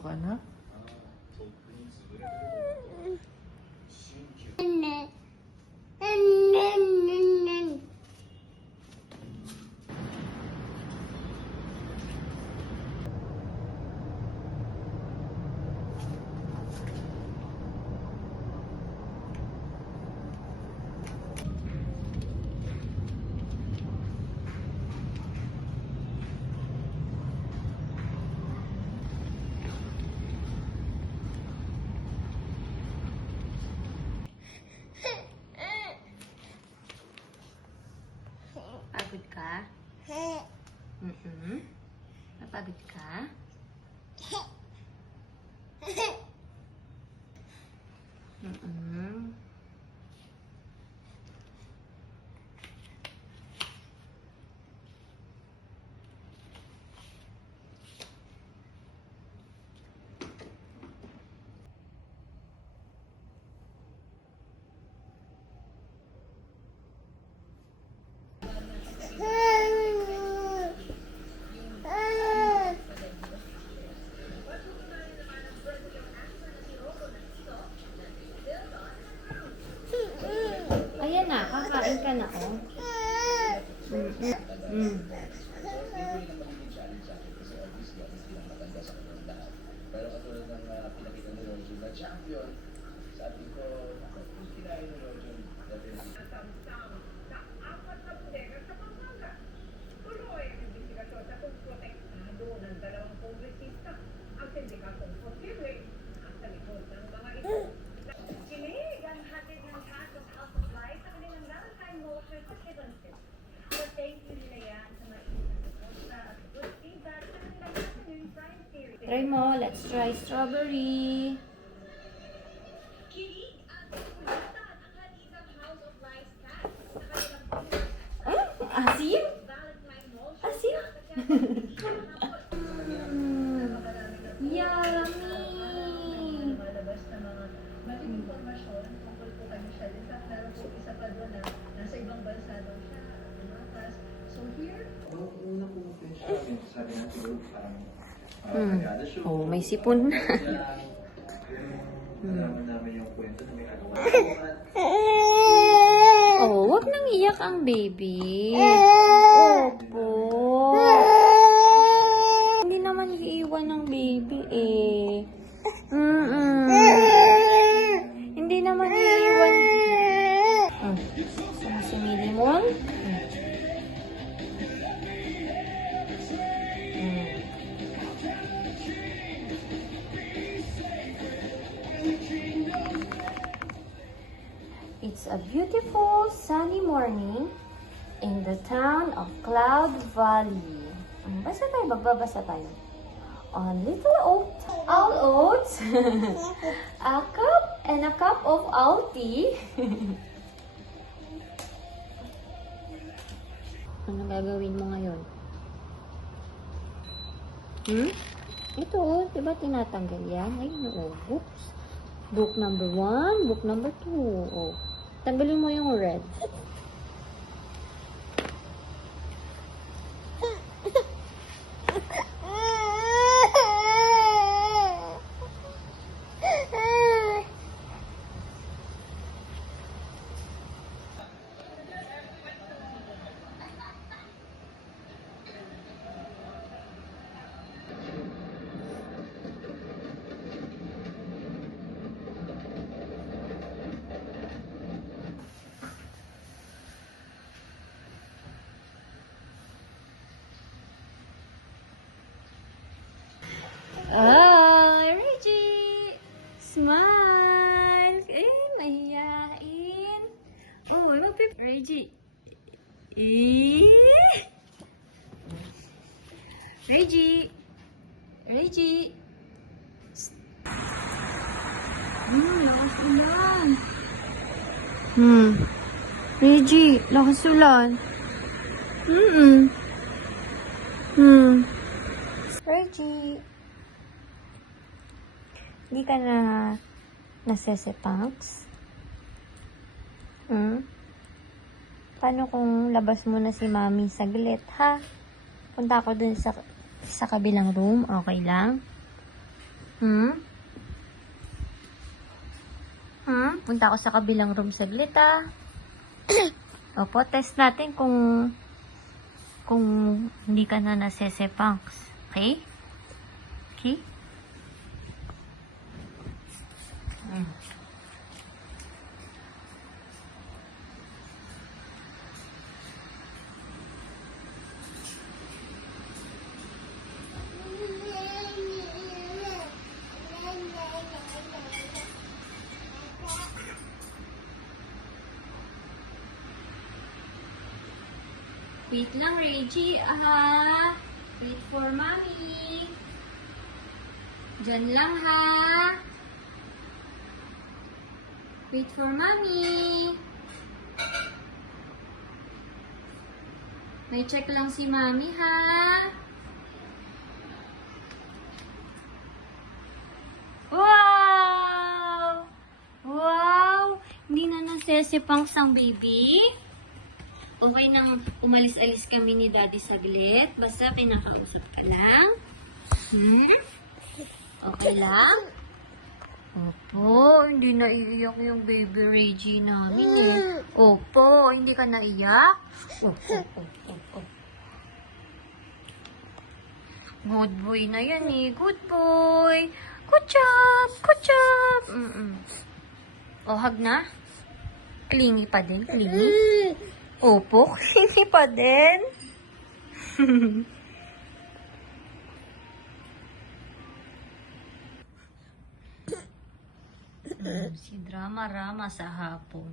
ka na? Pagod ka? Napagod ka? Ayan na, kakain ka na, oh. Pero katulad ng pinakita ni Roger na champion, sabi ko, kung kinain ni Roger, definitely. Sa apat na bodega sa Pampanga. Tuloy ang investigasyon sa pagprotektado ng dalawang kongresista ang sindikatong posible at sa likod ng mga ito. Kinig ang hatid ng Cast of House of Life sa kanilang Valentine motion sa Kibonsit. So thank you nila yan sa mainit na suporta at good feedback sa kanilang afternoon science series. Try mo, let's try strawberry. Kinig at pulutan ang hatid ng House of Life cast sa kanilang Asim? Valentine motion Asim? at sa Yummy! lumalabas na mga maling impormasyon tungkol po kay Michelle. In fact, meron po isa pa doon na nasa ibang bansa daw siya. Tumakas. So here, Nung una po siya, sabi natin siguro parang nagada siya. Oh, may sipon na. Nalaman namin yung kwento na may agawa. Oh, wag nang iyak ang baby. Opo. Hindi naman iiwan ng baby eh. Hindi naman iiwan. Si Milimon. It's a beautiful sunny morning in the town of Cloud Valley. Basta tayo, magbabasa tayo. On little oat, owl oats, a cup of owl tea. Ano gagawin mo ngayon? Ito, diba tinatanggal yan? Ay, no, books. Book number 1, book number 2. Oh. Tanggalin mo yung red. Reggie! Smile! Eh, mahihain. Oh, magpip... Reggie! Reggie! Reggie! Lakas ulan. Reggie, lakas ulan. Reggie. Hindi ka na nasesepangs? Paano kung labas mo na si Mami saglit, ha? Punta ako dun sa kabilang room, okay lang? Punta ako sa kabilang room saglit, ah. Opo, test natin kung hindi ka na nasesepangs. Okay? Okay? Wait lang, Reggie. Aha. Wait for mommy. Diyan lang, ha. Wait for mommy. May check lang si mommy, ha. Wow! Wow! Hindi na nasesipang sang baby. Okay nang umalis-alis kami ni Daddy saglit. Basta pinakausap ka lang. Okay lang? Opo, hindi naiiyak yung baby Reggie namin. Opo, hindi ka naiyak? Good boy na yan eh. Good boy. Good job. Good job. O, hug na? Clingy pa din? Clingy? Opo, clingy pa din. Si drama-rama sa hapon.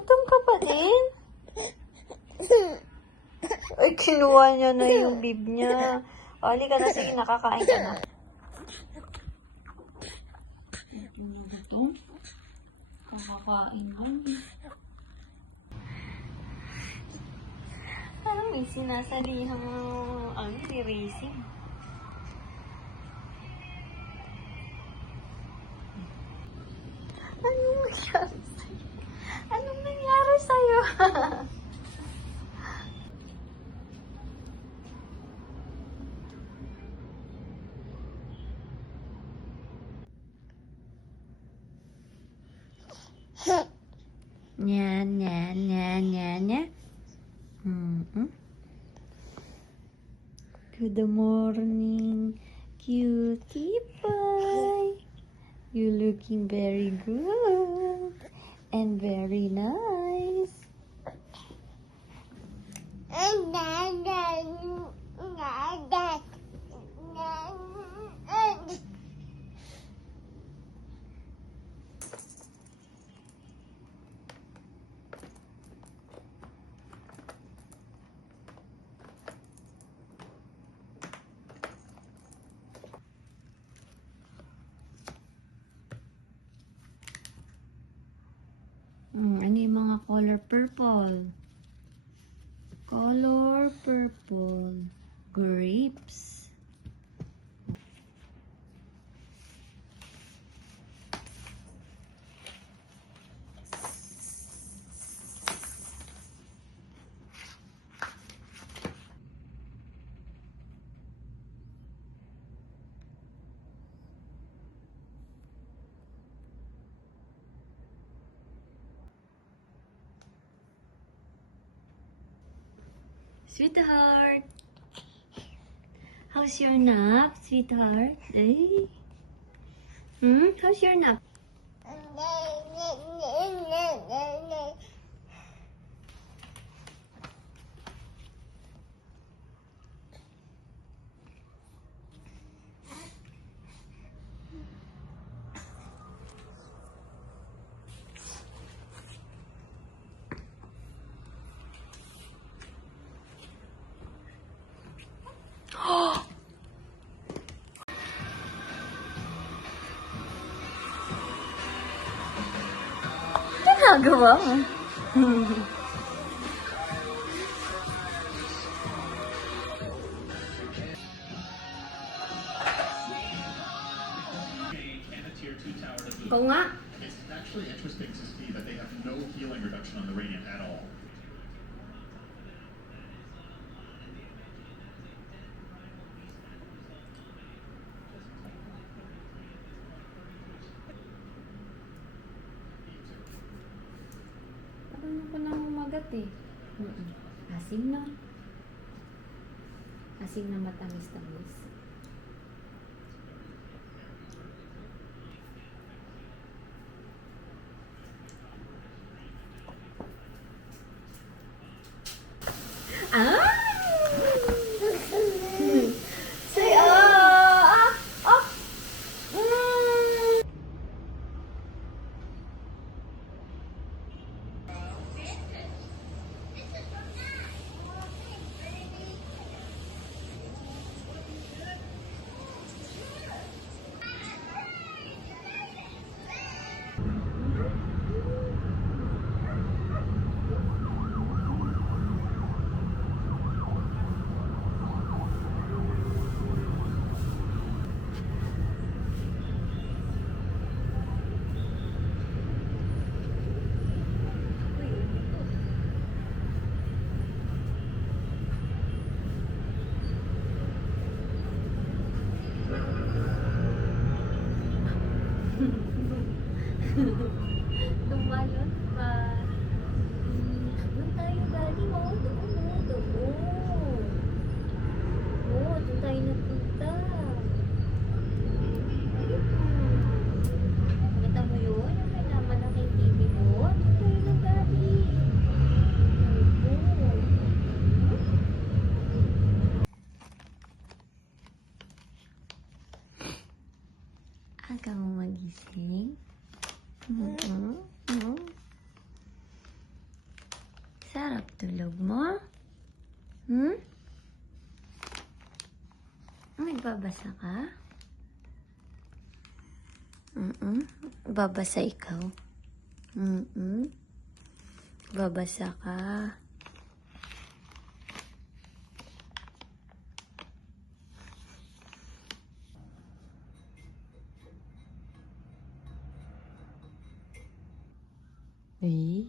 Gutom ka pa din? Ay, kinuha niya na yung bib niya. O, ka na. Sige, nakakain ka na. Gutom? Nakakain lang. Parang may sinasalihan si Racing. Anong nangyari sa'yo? Anong nangyari sa'yo? Nya, nya, nya, nya, nya. Good morning, cutie pie. You looking very good and very nice. Ano yung mga color purple? Color purple. Grapes. Sweetheart, how's your nap, sweetheart? Eh? How's your nap? Ginagawa mo? And a tear Ikaw nga. It's actually interesting to see that they have no healing reduction on the radiant at all. Ano ko na umagat eh. Asim na. Asim na matamis-tamis. Ah! Say, Mm. Tumalon pa. Doon tayo galing, oh. Doon. Oo, doon tayo napunta. Kita mo yun? Yung may naman ang TV mo? Doon tayo nagaling. Oo. Aga mo magising? Sarap tulog mo? Nagbabasa ka? Babasa ikaw? Babasa ka? Eh?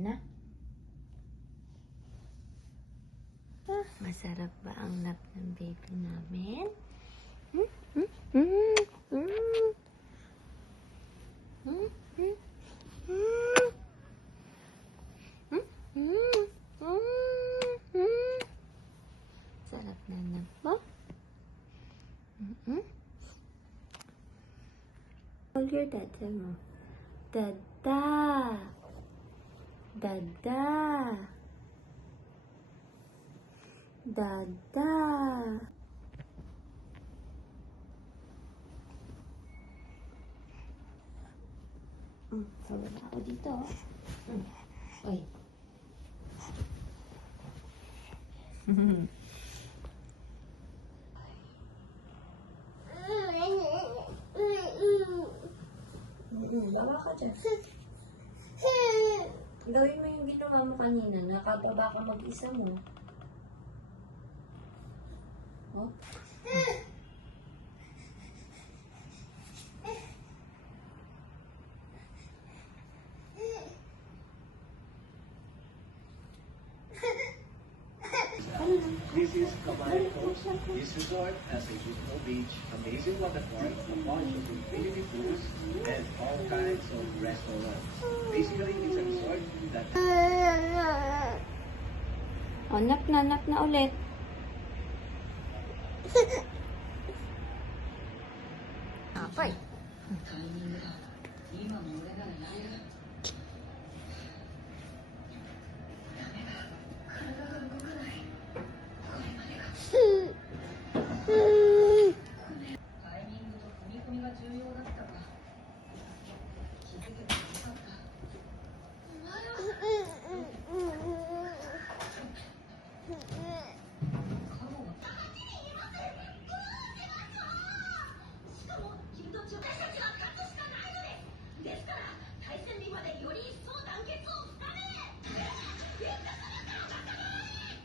Na? Masarap ba ang nap ng baby namin? Sarap na nap mo? Call your dada mo. Dada! Dada. Dada. Wala ako dito. Oy. Bawa ka dyan. Gawin mo yung ginawa mo kanina. Nakababa ka mag-isa mo. Oh. This is Kabay Coast. This resort has a beautiful beach, amazing waterfall, a bunch of infinity pools, and all kinds of restaurants. Basically, it's a resort that... Oh, nap na ulit. Apay.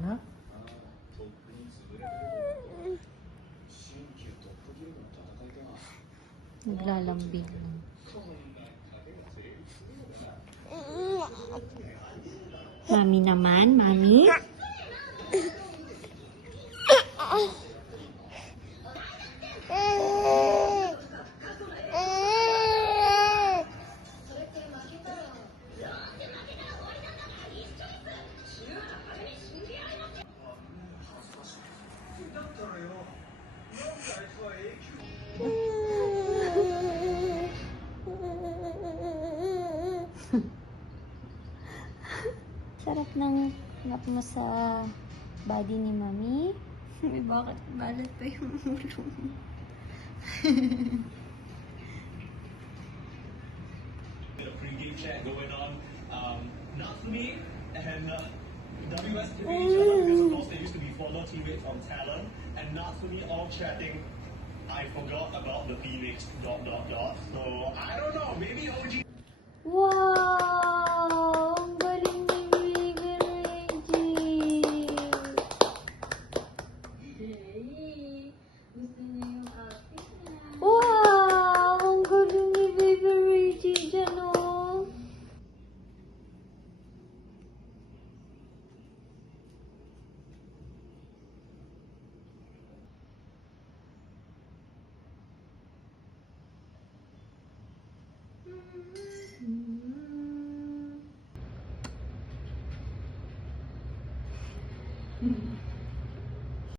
Hala? Naglalambing lang. Mami naman, mami. Sarap ng ngap mo sa body ni mami. May bakit balat pa yung ulo mo. A pre-game chat going on. Natsumi and WS to each other because of course they used to be former teammates on Talon, and Natsumi all chatting. I forgot about the Phoenix ... So I don't know. Maybe OG. Wow! Ang galing ni Baby Reggie! Hey! Gusto niya yung outfit niya. Wow! Ang galing ni Baby Reggie dyan, oh!